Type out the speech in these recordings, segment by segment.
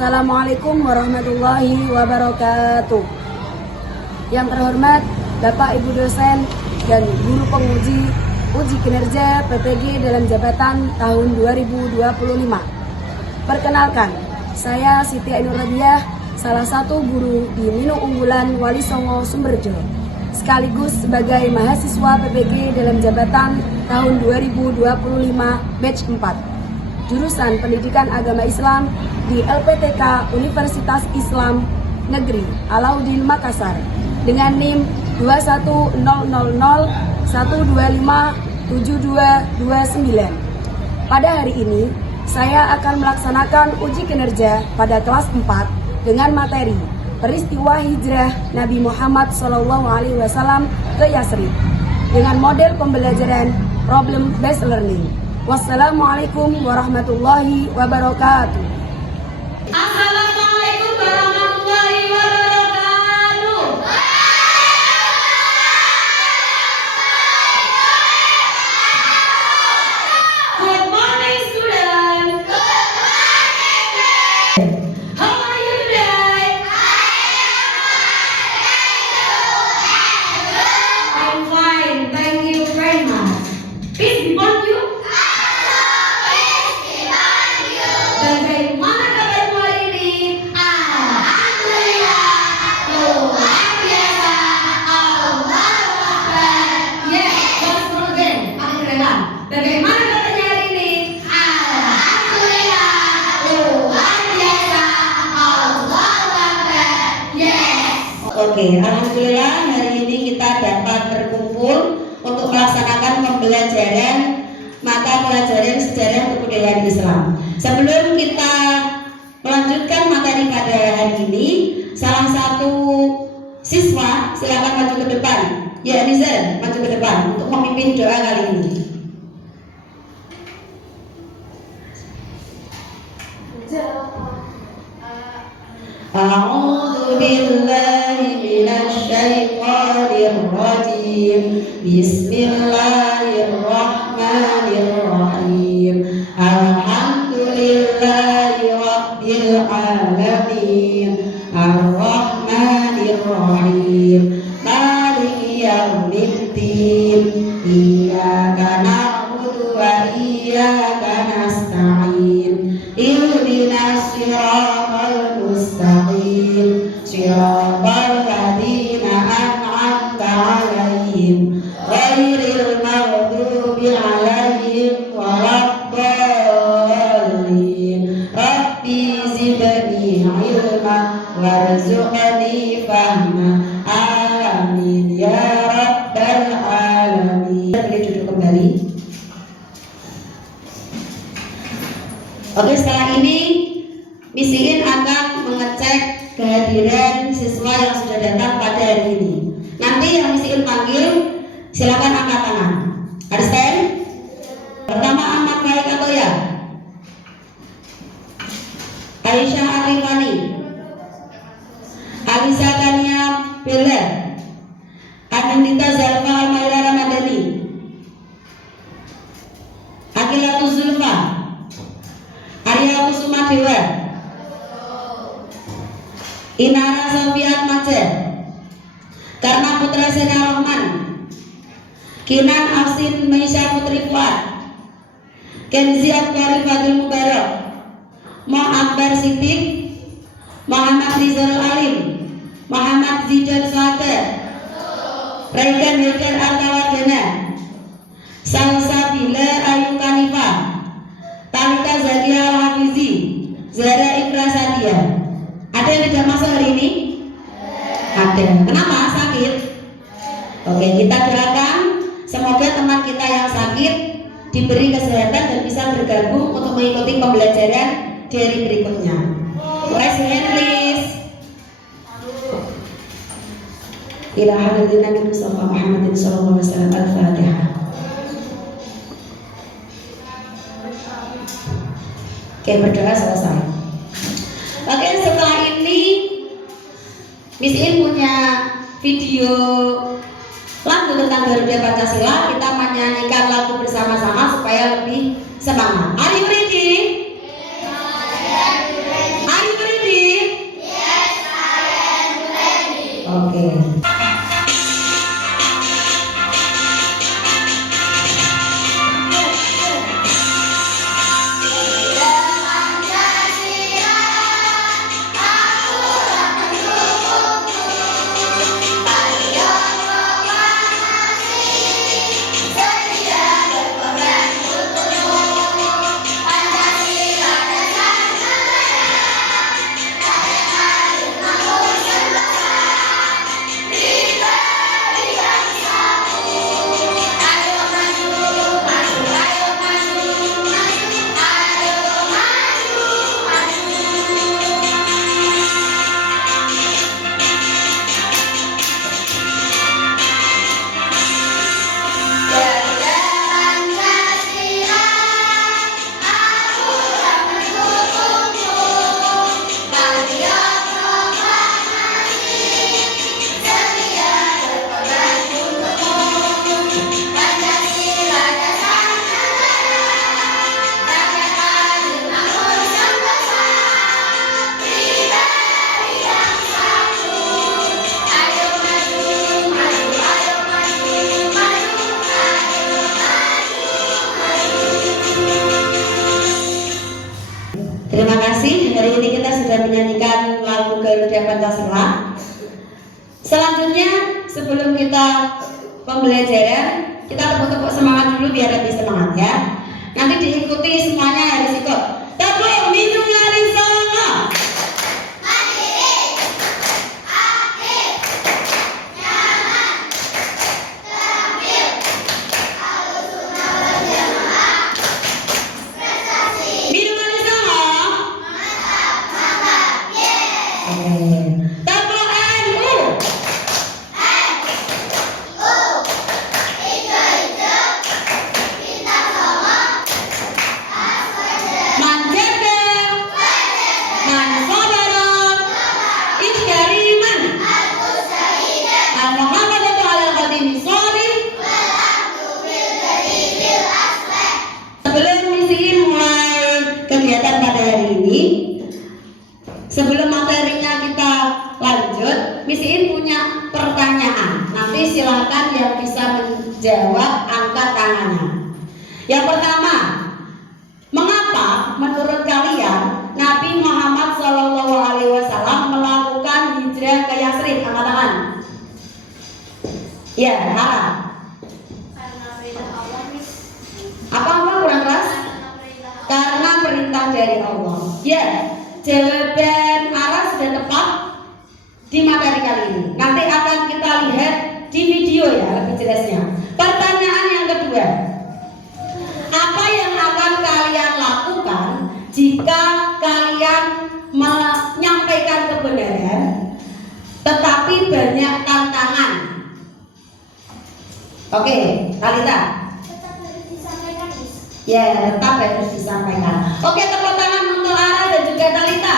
Assalamualaikum warahmatullahi wabarakatuh. Yang terhormat Bapak Ibu dosen dan guru penguji uji kinerja PTG dalam jabatan tahun 2025. Perkenalkan, saya Siti Ainur Rabiah, salah satu guru di Minu Unggulan Wali Songo Sumberjo, sekaligus sebagai mahasiswa PPG dalam jabatan tahun 2025 batch 4. Jurusan Pendidikan Agama Islam di LPTK Universitas Islam Negeri Alauddin Makassar dengan NIM 21001257229. Pada hari ini, saya akan melaksanakan uji kinerja pada kelas 4 dengan materi peristiwa hijrah Nabi Muhammad SAW ke Yasrib dengan model pembelajaran problem based learning. Wassalamualaikum warahmatullahi wabarakatuh. Assalamualaikum warahmatullahi wabarakatuh. Good morning, student. Good morning. How are you today? I'm fine, thank you very much. Peace be upon you. Bagaimana kabarmu hari ini? Alhamdulillah, luar biasa. Allahu Akbar. Yes, let's go again. Pakai kerenan. Bagaimana kabarnya hari ini? Alhamdulillah, luar biasa. Allahu Akbar. Yes. Oke, alhamdulillah hari ini kita dapat berkumpul untuk melaksanakan pembelajaran mata pelajaran sejarah kebudayaan Islam. Sebelum kita melanjutkan materi pada hari ini, salah satu siswa silakan maju ke depan. Ya, Nizar, maju ke depan untuk memimpin doa kali ini. A'udzu billahi minasy syaithanir rajim. Bismillahirrahmanirrahim. Alhamdulillahi rabbil alamin. Arrahmanirrahim. Maliki yaumiddin. Iyyaka na'budu wa iyyaka nasta'in. Ihdinas siratal mustaqim. Siratal ladzina an'amta 'alaihim ghairil maghdubi 'alaihim waladdallin. Rabbi zidni 'ilma warzuqni fahma. Amin ya rabbal alamin. Boleh duduk kembali. Oke, setelah ini Miss Iin akan mengecek kehadiran siswa yang sudah datang pada hari ini. Nanti yang Miss Iin panggil silakan angkat tangan. Understand? Pertama, Ahmad Baik atau ya? Aisyah Arifani, Alisa Tania Bella, Anindita Zalfa Almaira Ramadhani, Akilatus Zulfa, Arya Kusuma Dewa, Inara Sofiat Majer, Karna Putra Sena Rahman, Kinan Afsin Maisha Putri Fuad, Kenzi Akbari Fadil Mubarak, Mo Akbar Siddiq, Muhammad Rizal Alim, Muhammad Zidan Sater, Raikan Hilkar Artawadana, Salsabila Ayu Kanifa, Talita Zakia Al-Hafizi, Zara Ikra Sadia. Ada yang tidak masuk hari ini? Ada. Kenapa? Sakit? Oke, kita doakan semoga teman kita yang sakit diberi kesehatan dan bisa bergabung untuk mengikuti pembelajaran di hari berikutnya. Raise your hand please. Ila hadirin Nabi Mustafa Muhammadin sallallahu alaihi wasallam. Al-Fatihah. Oke, berdoa selesai. Oke, setelah ini Miss In punya video lagu tentang Garuda Pancasila. Kita menyanyikan lagu bersama-sama supaya lebih semangat. Are you ready? Are you ready? pembelajaran, kita tepuk-tepuk semangat dulu biar lebih semangat ya. Nanti diikuti semuanya, harus ikut. Tepuk minum lari sama. Minum lari sama. Tepuk NU. Manjaga, Mansabara, Iskariman, Al-Muhammad Al-Qadim Sholih. Sebelum misi mulai kegiatan pada hari ini, sebelum materinya kita lanjut, misiin punya pertanyaan. Nanti silakan yang bisa menjawab angkat tangannya. Yang pertama, mengapa menurut kalian Nabi Muhammad SAW melakukan hijrah ke Yasrib? Angkat tangan. Ya, Hara. Karena perintah Allah, Miss. Apa kurang keras? Karena perintah dari Allah. Ya, jawaban Ara sudah tepat di materi kali ini. Nanti akan kita lihat di video ya lebih jelasnya. Pertanyaan yang kedua, apa yang akan kalian lakukan jika kalian menyampaikan kebenaran tetapi banyak tantangan? Oke, Talita. Tetap harus disampaikan, Miss. Ya, tetap harus disampaikan. Oke, tepuk tangan untuk Ara dan juga Talita.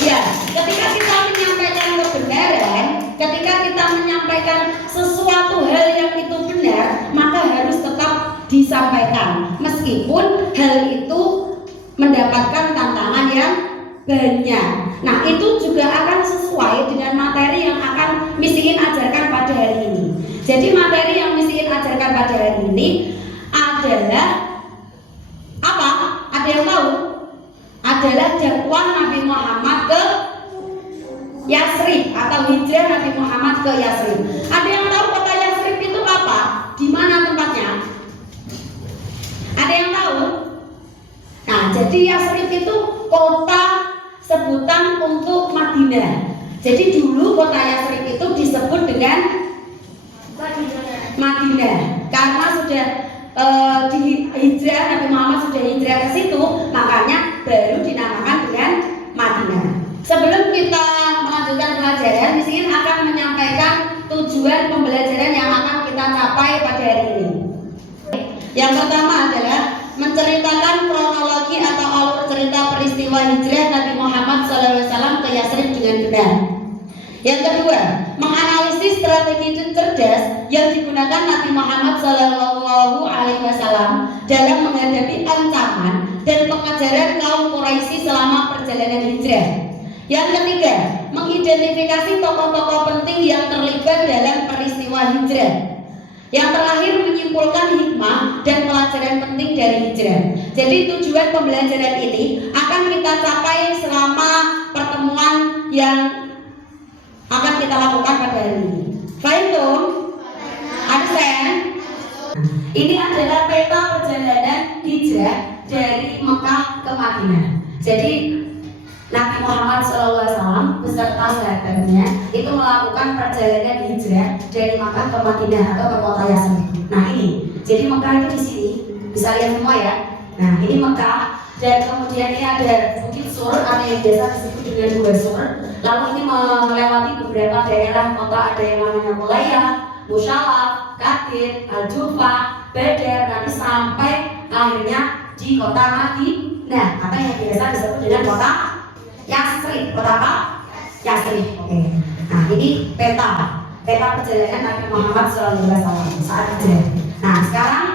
Ya, ketika kita menyampaikan kebenaran, ketika kita menyampaikan sesuatu hal yang itu benar, maka harus tetap disampaikan. Meskipun hal itu mendapatkan tantangan yang banyak. Nah, itu juga akan sesuai dengan materi yang akan misiin ajarkan pada hari ini. Jadi materi yang misiin ajarkan pada hari ini adalah apa? Ada yang tahu? Adalah dakwah Nabi Muhammad ke Yasrib atau hijrah Nabi Muhammad ke Yasrib. Ada yang tahu kota Yasrib itu apa? Di mana tempatnya? Ada yang tahu? Nah, jadi Yasrib itu kota sebutan untuk Madinah. Jadi dulu kota Yasrib itu disebut dengan Madinah karena sudah di hijrah Nabi Muhammad sudah hijrah ke situ, makanya baru dinamakan dengan Madinah. Sebelum kita melanjutkan pelajaran, di sini akan menyampaikan tujuan pembelajaran yang akan kita capai pada hari ini. Yang pertama adalah menceritakan kronologi atau alur cerita peristiwa hijrah Nabi Muhammad SAW ke Yasrib dengan benar. Yang kedua, menganalisis strategi cerdas yang digunakan Nabi Muhammad SAW dalam menghadapi ancaman dan pengajaran kaum Quraisy selama perjalanan hijrah. Yang ketiga, mengidentifikasi tokoh-tokoh penting yang terlibat dalam peristiwa hijrah. Yang terakhir, menyimpulkan hikmah dan pelajaran penting dari hijrah. Jadi tujuan pembelajaran ini akan kita capai selama pertemuan yang akan kita lakukan pada hari ini. Baik dong? Understand? Ini adalah peta perjalanan hijrah dari Mekah ke Madinah. Jadi Nabi Muhammad SAW beserta sahabatnya itu melakukan perjalanan hijrah dari Mekah ke Madinah atau ke kota Yasrib. Nah ini, jadi Mekah itu di sini bisa lihat semua ya. Nah ini Mekah dan kemudian ini ada Bukit Sur atau yang biasa disebut dengan Dua Sur. Lalu ini melewati beberapa daerah kota, ada yang namanya Mulayyah, Mushalaf, Kadir, Al-Jufa, Badar, nanti sampai akhirnya di kota Madinah atau yang biasa disebut dengan kota Yasrib. Kota apa? Yasrib. Oke. Nah ini peta perjalanan Nabi Muhammad SAW saat hijrah. Nah sekarang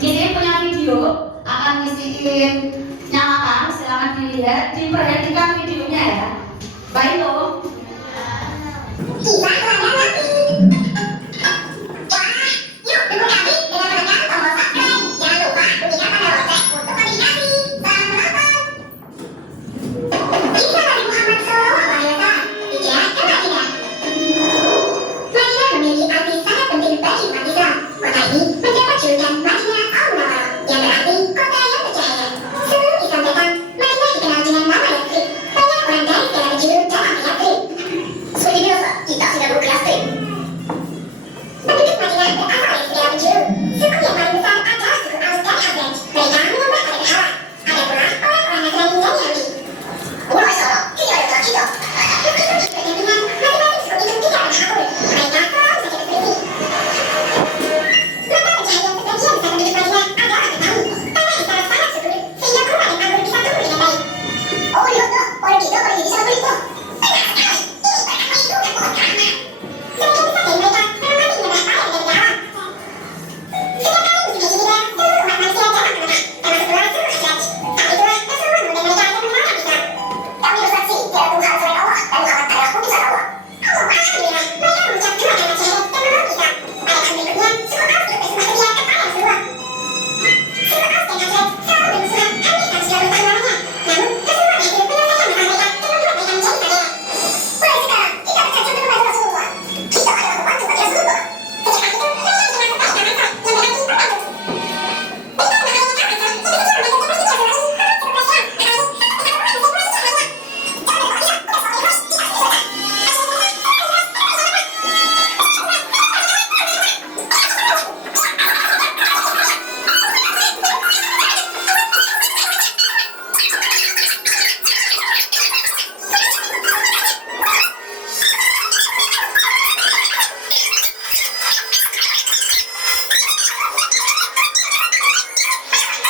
ini punya video akan ngisiin nyalakan, silakan dilihat, diperhatikan videonya ya. Baik loh. Bisa Nabi Muhammad SAW, Isa, Madinah. memiliki arti sangat penting bagi umat Islam. Kota ini mendapat julukan Madinah Al-Munawwarah yang berarti kota yang bercahaya. Sebelum Islam datang, Madinah dikenal dengan nama Yathrib. Banyak orang dari segala penjuru datang ke Yathrib. Seperti biasa, kita sudah buka Yathrib. Penduduk Madinah berasal dari segala penjuru. Suku yang paling besar adalah suku Aus dan Khazraj. Mereka menyembah pada berhala. Ada pula orang-orang Nasrani dan Yahudi. Masya Allah, tidak ada kita. Berdampingan, masing-masing suku itu tidak berhakul. Mereka selalu saja berselisih. Mata pencaharian sebagian besar penduduk Madinah adalah petani. Tanah di sana sangat subur, sehingga kurma dan anggur bisa tumbuh dengan baik. Oh, lihatlah, orang kita pada bisa membeli itu. Benar sekali, ini berapa itu dan pohon karma. Sebagian besar dari mereka menikmati menyembah air dari dalam. Sejak kali musim haji tiba, seluruh umat manusia datang ke Mekah, termasuk pula suku Khazraj. Saat itulah Rasulullah mengundang mereka untuk mengenalkan Islam. Kami bersaksi tiada Tuhan selain Allah dan Muhammad adalah utusan Allah. Alhamdulillah, mereka mengucap dua kalimat syahadat dan memeluk Islam. Pada tahun berikutnya, suku Aus ikut bersumpah setia kepada Rasulullah. Suku Aus dan Khazraj selalu bermusuhan hampir 100 tahun lamanya. Namun, Rasulullah berhasil menyelesaikan masalah mereka dan membuat mereka menjadi saudara. Mulai sekarang, kita bersatu membantu Rasulullah. Kita adalah pembantu bagi Rasulullah. Sejak hari itu, mereka dikenal sebagai Ansar, yang berarti pembantu.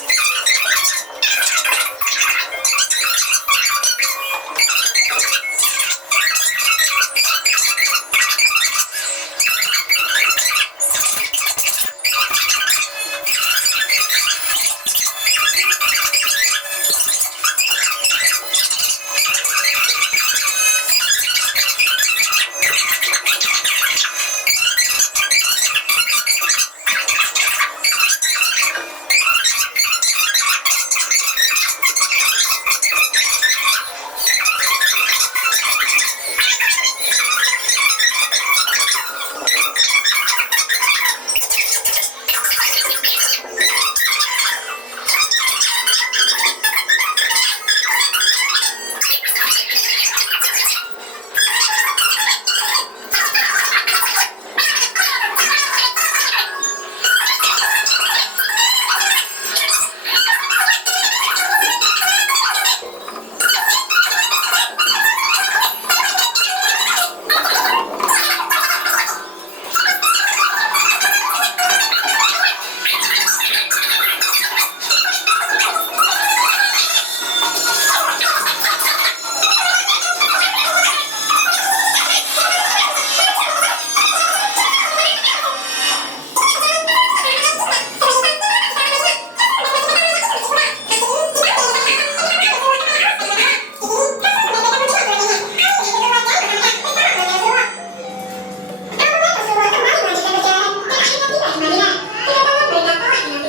Mereka mengenalikan Ansar, yang demikian membantu mempersiapkan Rasulullah sebagai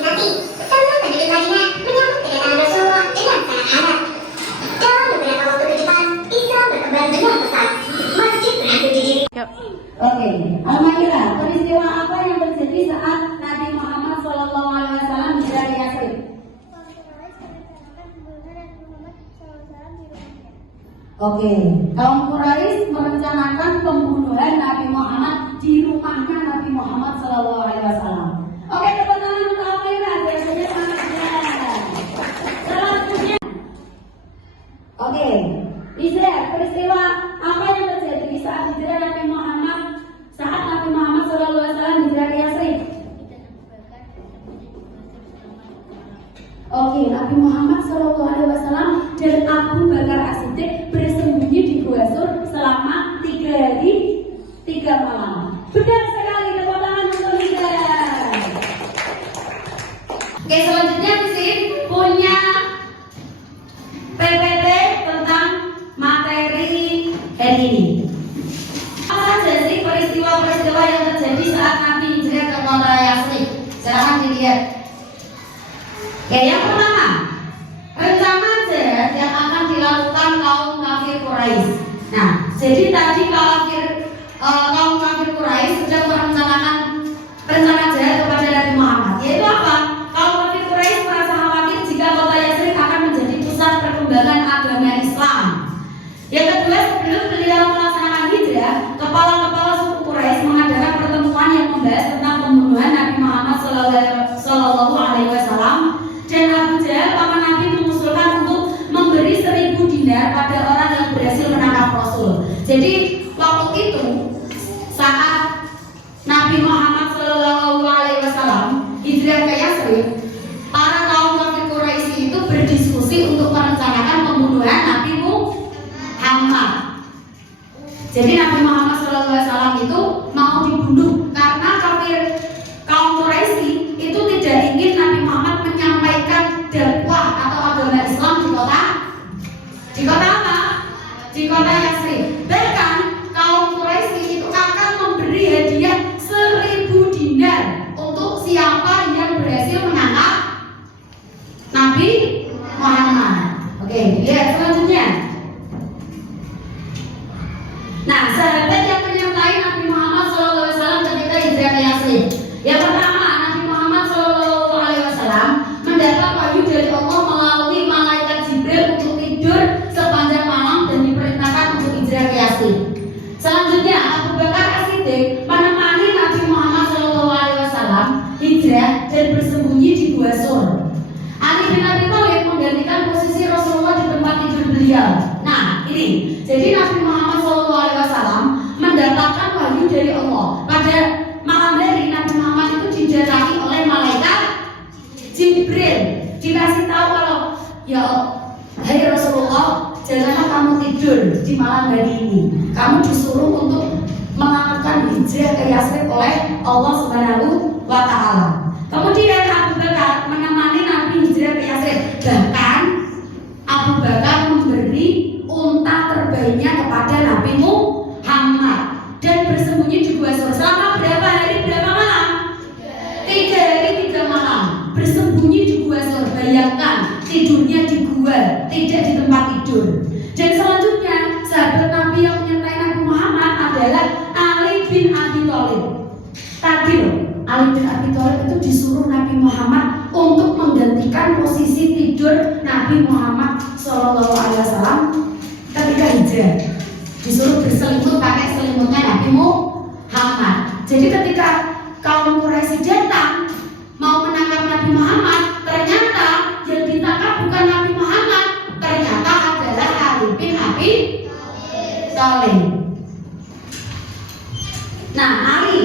Islam. Oke, Al-Maidah, peristiwa apa yang terjadi saat Nabi Muhammad SAW hijrah ke Yathrib? Oke, kaum Quraisy merencanakan pembunuhan Nabi Muhammad di rumahnya Nabi Muhammad SAW. Oke, tepuk tangan untuk Al-Maidah, biasanya sangatnya. Selanjutnya, oke, Isra, peristiwa apa yang terjadi saat hijrah Nabi Muhammad SAW hijrah ke Yathrib? Oke, Nabi Muhammad SAW dan Abu Bakar As-Siddiq bersembunyi di Gua Sur selama 3 hari 3 malam. Benar sekali, tepuk tangan untuk kita. Oke, selanjutnya di sini punya PPT tentang materi hari ini. Apa saja sih peristiwa-peristiwa yang terjadi saat Nabi hijrah ke kota Yathrib? Silahkan dilihat. Oke, yang pertama, rencana jahat yang akan dilakukan kaum kafir Quraisy. Nah, jadi tadi kepala-kepala suku Quraisy mengadakan pertemuan yang membahas tentang pembunuhan Nabi Muhammad Sallallahu Alaihi Wasallam, dan Abu Jahal paman Nabi mengusulkan untuk memberi 1000 dinar pada orang yang berhasil menangkap Rasul. Jadi waktu itu saat Nabi Muhammad Sallallahu Alaihi Wasallam hijrah ke Yathrib, para kaum kafir Quraisy itu berdiskusi untuk merencanakan pembunuhan Nabi Muhammad. Jadi Nabi Muhammad SAW itu mau dibunuh karena kafir kaum Quraisy itu tidak ingin Nabi Muhammad menyampaikan dakwah atau agama Islam di kota apa? Di kota Yathrib. Bahkan kaum Quraisy itu akan memberi hadiah 1000 dinar untuk siapa yang berhasil menangkap Nabi Muhammad. Oke, lihat selanjutnya. Nah, sahabat yang menyertai Nabi Muhammad SAW ketika hijrah ke Yathrib. Yang pertama, Nabi Muhammad SAW mendapat wahyu dari Allah melalui malaikat Jibril untuk tidur sepanjang malam dan diperintahkan untuk hijrah ke Yathrib. Selanjutnya, Abu Bakar As-Siddiq menemani Nabi Muhammad SAW hijrah dan bersembunyi di Gua Sur. Ali bin Abi Thalib menggantikan posisi Rasulullah di tempat tidur beliau. Nah, ini. Jadi Nabi Muhammad SAW mendapatkan wahyu dari Allah. Pada malam hari Nabi Muhammad itu didatangi oleh malaikat Jibril. Dikasih tahu kalau, ya hai Rasulullah, janganlah kamu tidur di malam hari ini. Kamu disuruh untuk melakukan hijrah ke Yathrib oleh Allah Subhanahu wa Ta'ala. Kemudian Abu Bakar menemani Nabi hijrah ke Yathrib. Bahkan Abu Bakar memberi unta terbaiknya kepada Nabi Muhammad dan bersembunyi di Gua Sur selama berapa hari, berapa malam? 3 hari 3 malam bersembunyi di Gua Sur. Bayangkan tidurnya di gua, tidak di tempat tidur. Dan selanjutnya sahabat Nabi yang menyertai Nabi Muhammad adalah Ali bin Abi Thalib. Tadi loh, Ali bin Abi Thalib itu disuruh Nabi Muhammad untuk menggantikan posisi tidur Nabi Muhammad SAW ketika hijrah. Disuruh berselimut pakai selimutnya Nabi Muhammad. Jadi ketika kaum Quraisy datang mau menangkap Nabi Muhammad, ternyata yang ditangkap bukan Nabi Muhammad, ternyata adalah Ali bin Abi Thalib. Nah, Ali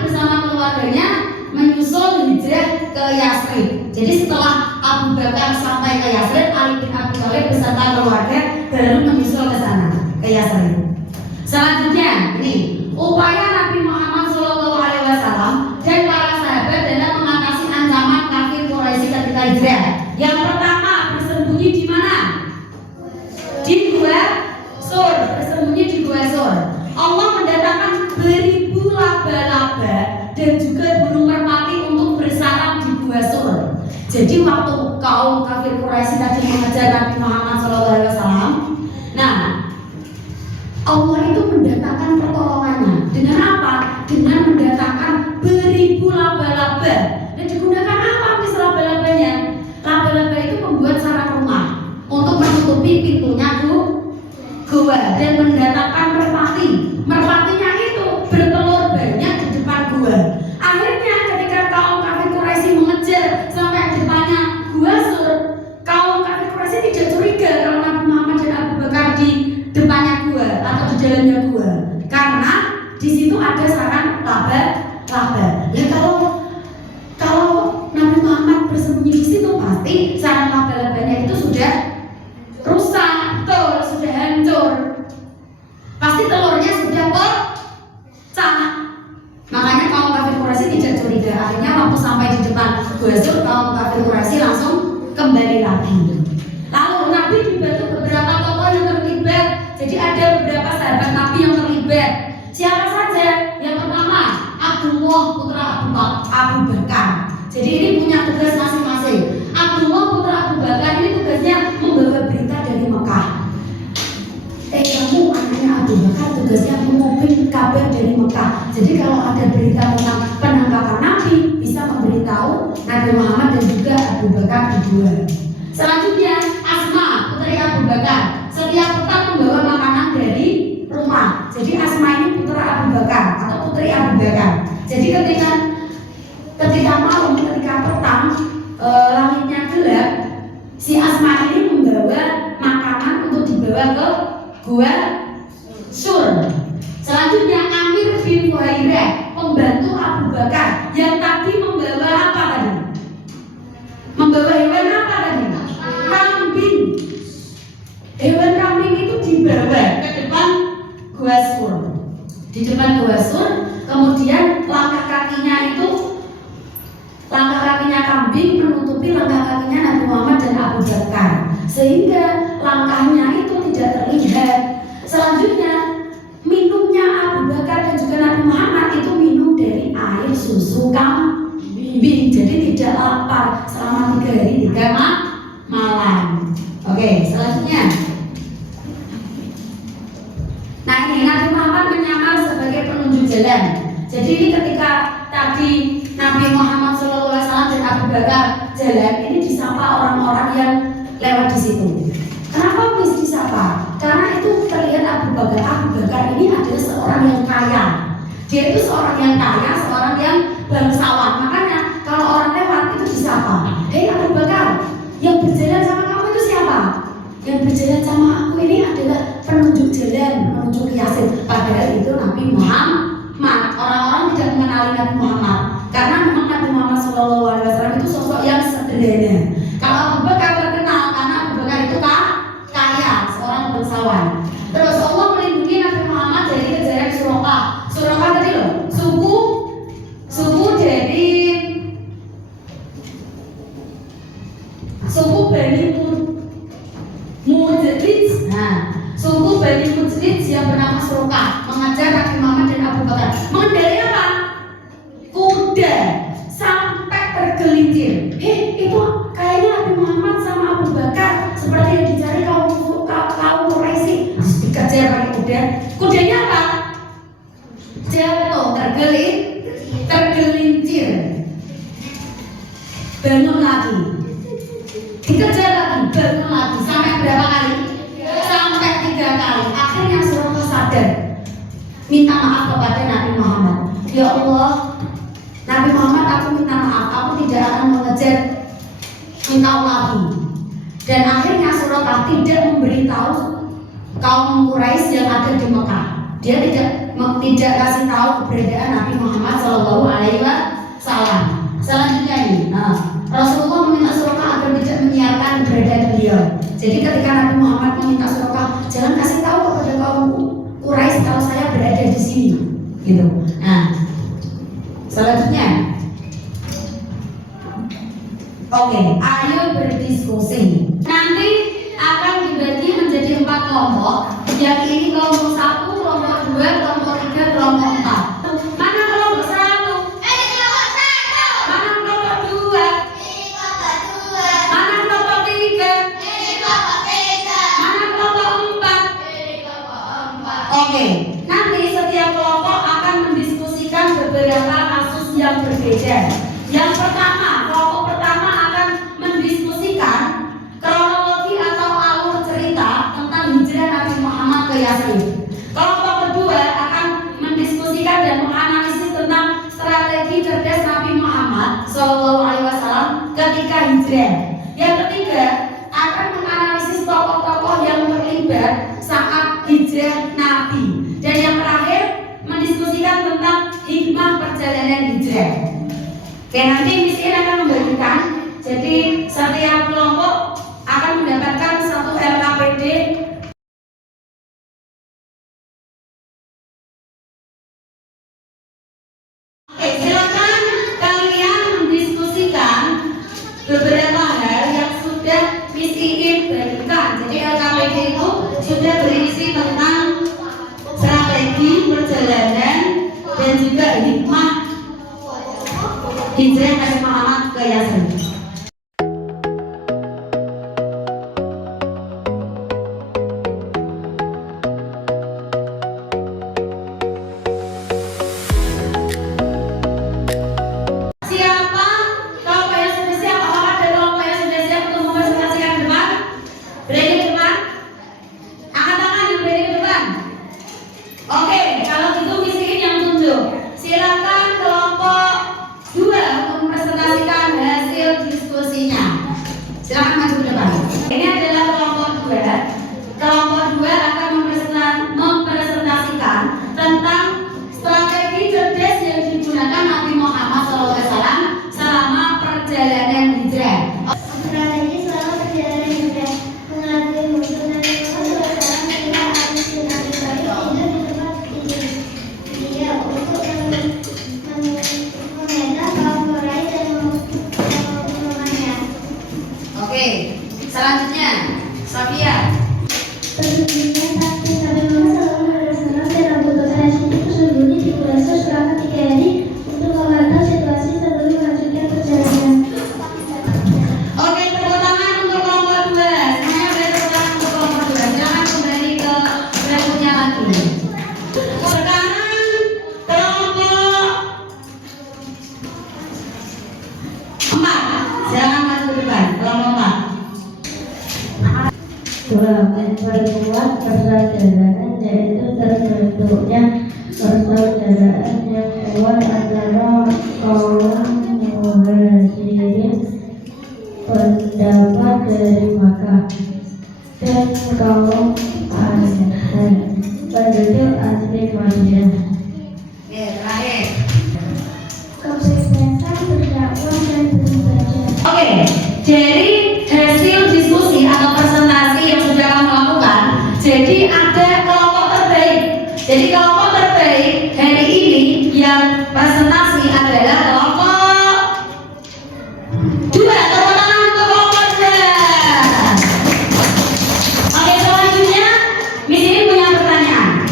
bersama keluarganya menyusul hijrah ke Yathrib. Jadi setelah Abu Bakar sampai ke Yathrib, Ali bin Abi Thalib beserta keluarga baru menyusul ke sana, ke Yathrib. Selanjutnya, ini upaya Nabi Muhammad SAW dan para sahabat dalam mengatasi ancaman kafir Quraisy ketika hijrah. Yang pertama, bersembunyi di mana? Di Gua Sur, bersembunyi di Gua Sur. Allah mendatangkan beribu laba-laba dan juga burung merpati untuk bersarang di Gua Sur. Jadi waktu kaum kafir Quraisy tadi mengejar Nabi Muhammad SAW, nah Allah itu mendatangkan pertolongannya dengan apa? Dengan mendatangkan beribu laba-laba. Dan digunakan apa nih laba-labanya? Laba-laba itu membuat sarang rumah untuk menutupi pintunya gua dan mendatangkan merpati. Merpatinya itu bertelur banyak di depan gua. Akhirnya ketika kaum kafir Quraisy mengejar sampai depannya Gua Sur, kaum kafir Quraisy tidak curiga kalau Nabi Muhammad dan Abu Bakar di depannya gua atau di jalannya gua, karena di situ ada sarang laba-laba. Ya kalau Nabi Muhammad bersembunyi di situ, pasti sarang laba-labanya itu sudah rusak, sudah hancur. Pasti telurnya sudah pecah. Makanya kaum kafir Quraisy tidak curiga. Akhirnya waktu sampai di depan Gua Sur, kaum kafir Quraisy langsung kembali lagi. Lalu Nabi dibantu beberapa tokoh yang terlibat. Jadi ada beberapa sahabat Nabi yang terlibat. Siapa saja? Yang pertama, Abdullah putra Abu Bakar. Jadi ini punya tugas masing-masing. Abdullah putra Abu Bakar ini tugasnya membawa berita dari Mekah. Kamu anaknya Abu Bakar tugasnya menguping kabar dari Mekah. Jadi kalau ada berita tentang penangkapan Nabi, bisa memberitahu Nabi Muhammad dan juga Abu Bakar berdua. Selanjutnya Asma putri Abu Bakar setiap petang membawa makanan dari rumah. Jadi Asma ini langitnya gelap, si Asma ini membawa makanan untuk dibawa ke gua Sur. Selanjutnya Amir bin Fuhairah, pembantu Abu Bakar, yang tadi membawa apa tadi? Membawa hewan apa tadi? Kambing. Hewan kambing itu dibawa ke depan gua Sur. Di depan gua Sur, kemudian langkah kakinya kambing menutupi langkah kakinya Nabi Muhammad dan Abu Bakar, sehingga langkahnya itu tidak terlihat. Selanjutnya minumnya Abu Bakar dan juga Nabi Muhammad itu minum dari air susu kambing, jadi tidak lapar selama 3 hari 3 malam. Oke, selanjutnya. Nah, ini Nabi Muhammad menyamar sebagai penunjuk jalan. Jadi ini ketika tadi Nabi Muhammad SAW dan Abu Bakar jalan, ini disapa orang-orang yang lewat di situ. Kenapa bisa disapa? Karena itu terlihat Abu Bakar ini adalah seorang yang kaya. Dia itu seorang yang kaya, seorang yang bangsawan. Makanya kalau orang lewat itu disapa. Hei Abu Bakar, yang berjalan sama kamu itu siapa? Yang berjalan sama aku ini adalah penunjuk jalan, penunjuk Yasin. Padahal itu Nabi Muhammad. Orang-orang tidak mengenali Nabi Muhammad karena memang Nabi Muhammad SAW itu sosok yang sederhana. Kalau Abu Bakar terkenal karena Abu Bakar itu kaya, seorang bangsawan. Terus Allah melindungi Nabi Muhammad dari kejaran Suraqah. Suraqah tadi loh, suku dari suku Bani Mujlid. Nah, suku Bani Mujlid yang bernama Suraqah mengajar Nabi Muhammad dan Abu Bakar mengendari apa? Kuda sampai tergelincir. Itu kayaknya Nabi Muhammad sama Abu Bakar seperti yang dicari kaum Quraisy. Dikejar pakai kuda. Kudanya apa? Jatuh, tergelincir. Bangun lagi. Dikejar lagi, bangun lagi. Sampai berapa kali? Sampai 3 kali. Akhirnya Suraqah sadar, minta maaf kepada Nabi Muhammad. Ya Allah, Nabi Muhammad, aku minta maaf, aku tidak akan mengejar engkau lagi. Dan akhirnya Suraqah tidak memberitahu kaum Quraisy yang ada di Mekah. Dia tidak kasih tahu keberadaan Nabi Muhammad SAW. Selanjutnya ini, Rasulullah meminta Suraqah agar tidak menyiarkan keberadaan beliau. Jadi ketika Nabi Muhammad meminta Suraqah, jangan kasih tahu kepada kaum Quraisy kalau saya berada di sini, gitu. Nah, selanjutnya, oke, ayo berdiskusi. Nanti akan dibagi menjadi 4 kelompok. Yang ini kelompok 1, kelompok 2, kelompok 3, kelompok 4. Mana kelompok 1? Mana kelompok 2? Mana kelompok 3? Mana kelompok 4? Oke, nanti setiap kelompok akan mendiskusikan beberapa kasus yang berbeda. Yang pertama, kelompok pertama akan mendiskusikan kronologi atau alur cerita tentang hijrah Nabi Muhammad ke Yasrib. Kelompok kedua akan mendiskusikan dan menganalisis tentang strategi cerdas Nabi Muhammad SAW ketika hijrah. Yang ketiga akan menganalisis tokoh-tokoh yang terlibat saat hijrah Nabi. Dan yang terakhir mendiskusikan tentang hikmah perjalanan hijrah. Oke, nanti Miss In akan membagikan. Jadi setiap kelompok akan mendapatkan 1 LKPD. Oke, silakan kalian mendiskusikan beberapa hal yang sudah Miss In bagikan. Jadi LKPD itu sudah berisi tentang strategi perjalanan dan juga hikmah hijrah Nabi Muhammad ke Yasrib. Siapa kelompok yang sudah siap? Apakah ada kelompok yang sudah siap untuk mempresentasikan ke depan? Berani ke depan? Angkat tangan yang berani ke depan. Oke, kalau gitu misiin yang tunjuk. Silakan kelompok 2 mempresentasikan hasil memperkuat persaudaraan, yaitu terbentuknya persaudaraan yang kuat antara kaum Muhajirin pendapat dari Makkah dan kaum Ansar penduduk asli Madinah. Terakhir. Kebebasan berdakwah dan beribadah. Oke, dari hasil diskusi atau presentasi yang sudah kamu lakukan, jadi ada kelompok terbaik. Jadi kelompok terbaik hari ini yang presentasi adalah kelompok 2. Tepuk tangan untuk kelompok 2. Oke, selanjutnya Miss ini punya pertanyaan.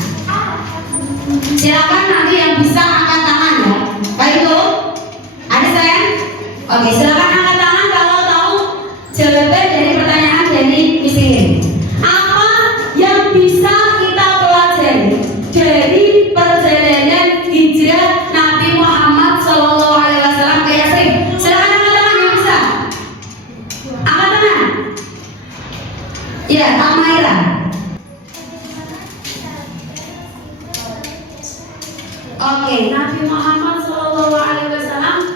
Silakan nanti yang bisa angkat tangan ya. Baik itu, ada saya? Oke, silakan angkat tangan kalau tahu jawaban dari pertanyaan dari Miss ini. Apa yang bisa kita pelajari dari perjalanan hijrah Nabi Muhammad SAW ke Yatsrib? Silakan angkat tangan yang bisa. Angkat tangan. Ya, Amaira. Oke, Nabi Muhammad SAW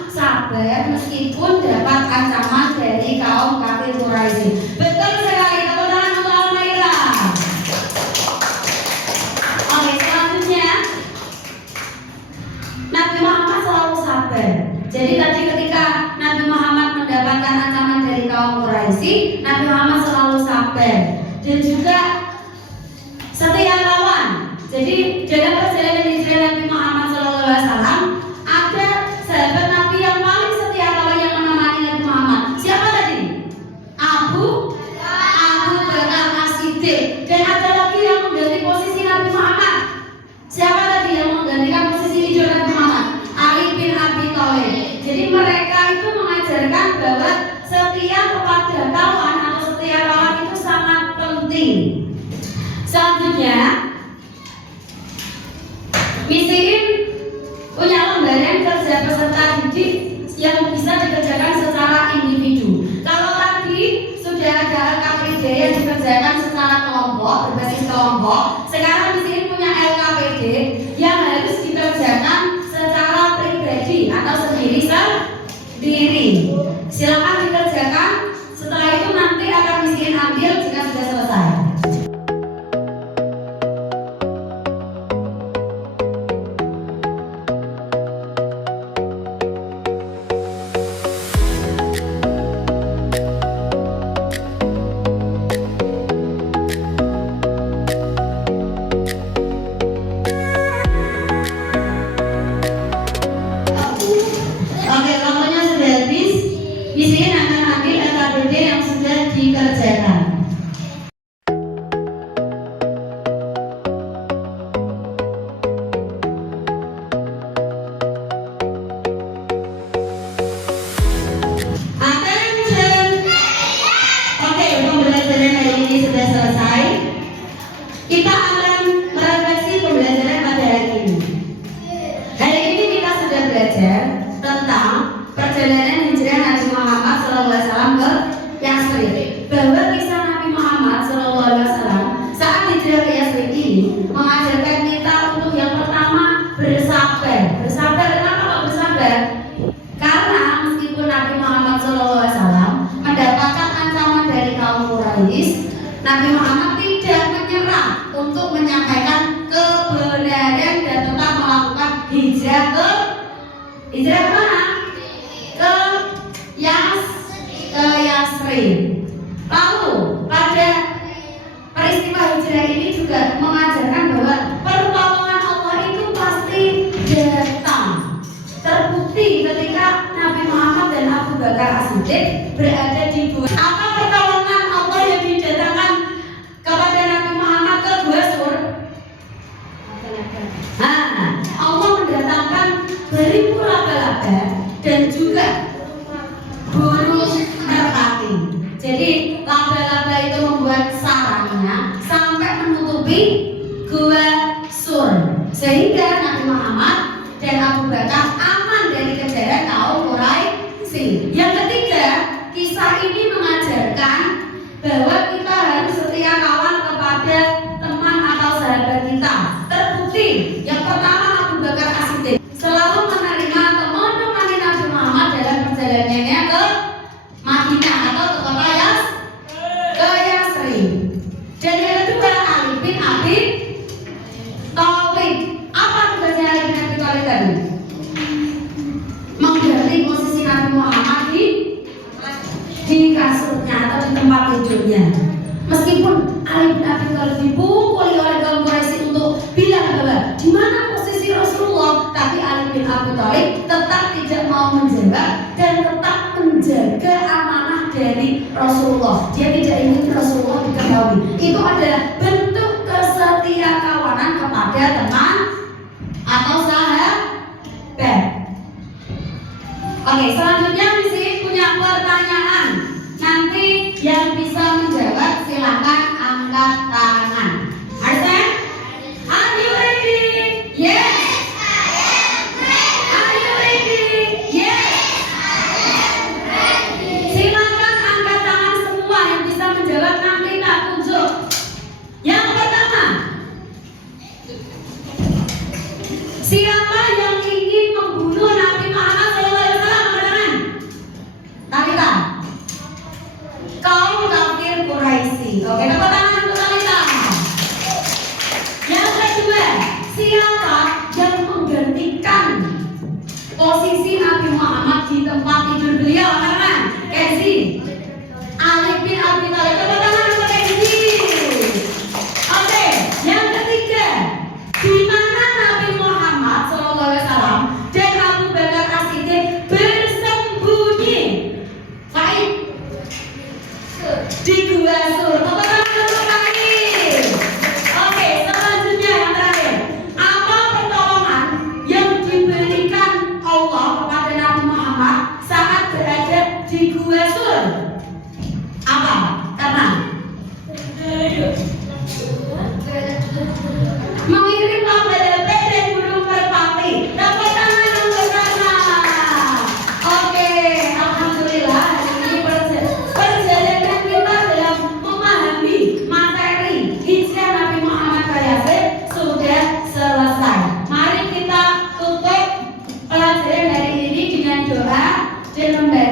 sabar meskipun dapat ancaman dari kaum kafir Quraisy. Betul sekali, tepuk tangan untuk Almaira. Oke, selanjutnya Nabi Muhammad selalu sabar. Jadi tadi ketika Nabi Muhammad mendapatkan ancaman dari kaum Quraisy, Nabi Muhammad selalu sabar dan juga setia kawan. Jadi dalam perjalanan hijrah Nabi Muhammad SAW ada sahabat Nabi yang paling setia kawan yang menemani Nabi Muhammad. Siapa tadi? Abu Bakar As-Siddiq. Dan ada lagi yang mengganti posisi Nabi Muhammad. Siapa tadi yang menggantikan posisi hijrah Nabi Muhammad? Ali bin Abi Thalib. Jadi mereka itu mengajarkan bahwa setia kepada kawan atau setia kawan itu sangat penting. Selanjutnya Misiin punya lembaran kerja peserta didik yang bisa dikerjakan secara individu. Kalau tadi sudah ada LKPD yang dikerjakan secara kelompok, berbasis kelompok, sekarang Misiin punya LKPD yang harus dikerjakan secara pribadi atau sendiri. Silakan dikerjakan. Setelah itu nanti akan Misiin ambil jika sudah selesai. Oke, waktunya sudah habis. Di sini akan ambil LKPD yang sudah dikerjakan. Attention. Oke, pembelajaran hari ini sudah selesai. Kita akan merefleksi pembelajaran pada hari ini. Hari ini kita sudah belajar tentang perjalanan hijrah Nabi Muhammad SAW ke Yatsrib. Bahwa kisah Nabi Muhammad SAW saat hijrah ke Yatsrib ini mengajarkan kita untuk yang pertama bersabar. Bersabar, kenapa kok bersabar? Karena meskipun Nabi Muhammad SAW mendapatkan ancaman dari kaum Quraisy, Nabi Muhammad tidak menyerah untuk menyampaikan kebenaran dan tetap melakukan hijrah ke mana? Ke Yatsrib. Lalu pada peristiwa hijrah ini juga mengajarkan bahwa pertolongan Allah itu pasti datang. Terbukti ketika Nabi Muhammad dan Abu Bakar As-Siddiq berada di gua. Apa pertolongan Allah yang didatangkan kepada Nabi Muhammad ke Gua Sur? Allah mendatangkan beribu laba-laba dan juga burung merpati. Jadi laba-laba itu membuat sarangnya sampai menutupi Gua Sur, sehingga Nabi Muhammad dan Abu Bakar aman dari kejaran kaum Quraisy. Yang ketiga, kisah ini mengajarkan bahwa kita harus setia benar-benar dipukuli oleh kaum Quraisy untuk bilang bahwa di mana posisi Rasulullah, tapi Ali bin Abi Thalib tetap tidak mau menjawab dan tetap menjaga amanah dari Rasulullah. Dia tidak ingin Rasulullah diketahui. Itu adalah bentuk kesetiakawanan kepada teman atau sahabat. Oke, selanjutnya misi punya pertanyaan. Nanti yang bisa menjawab silakan angkat tangan. Understand? Are you ready? Yes. Are you ready? Yes. Silakan angkat tangan semua yang bisa menjawab, nanti tak tunjuk. Yang pertama, siapa yang ingin membunuh Nabi Muhammad SAW? Angkat tangan. Talita. Kaum kafir Quraisy. Oke, tepuk tangan untuk Talita. Yang kedua, siapa yang menggantikan posisi Nabi Muhammad di tempat tidur beliau? Angkat tangan. Kenzi. Ali bin Abi Thalib. Tepuk tangan untuk Kenzi. Oke, yang ketiga, di mana Nabi Muhammad SAW dan Abu Bakar As-Siddiq bersembunyi? Baik, di Gua Sur. Tepuk tangan untuk kami. Oke, selanjutnya yang terakhir, apa pertolongan yang diberikan Allah kepada Nabi Muhammad saat berada di Gua Sur? Apa? Karena mengirim laba-laba dan burung merpati. Tepuk tangan untuk Karna. Oke, alhamdulillah ini perjalanan kita dalam memahami materi hijrah Nabi Muhammad ke Yatsrib sudah selesai. Mari kita tutup pelajaran hari ini dengan doa dan membaca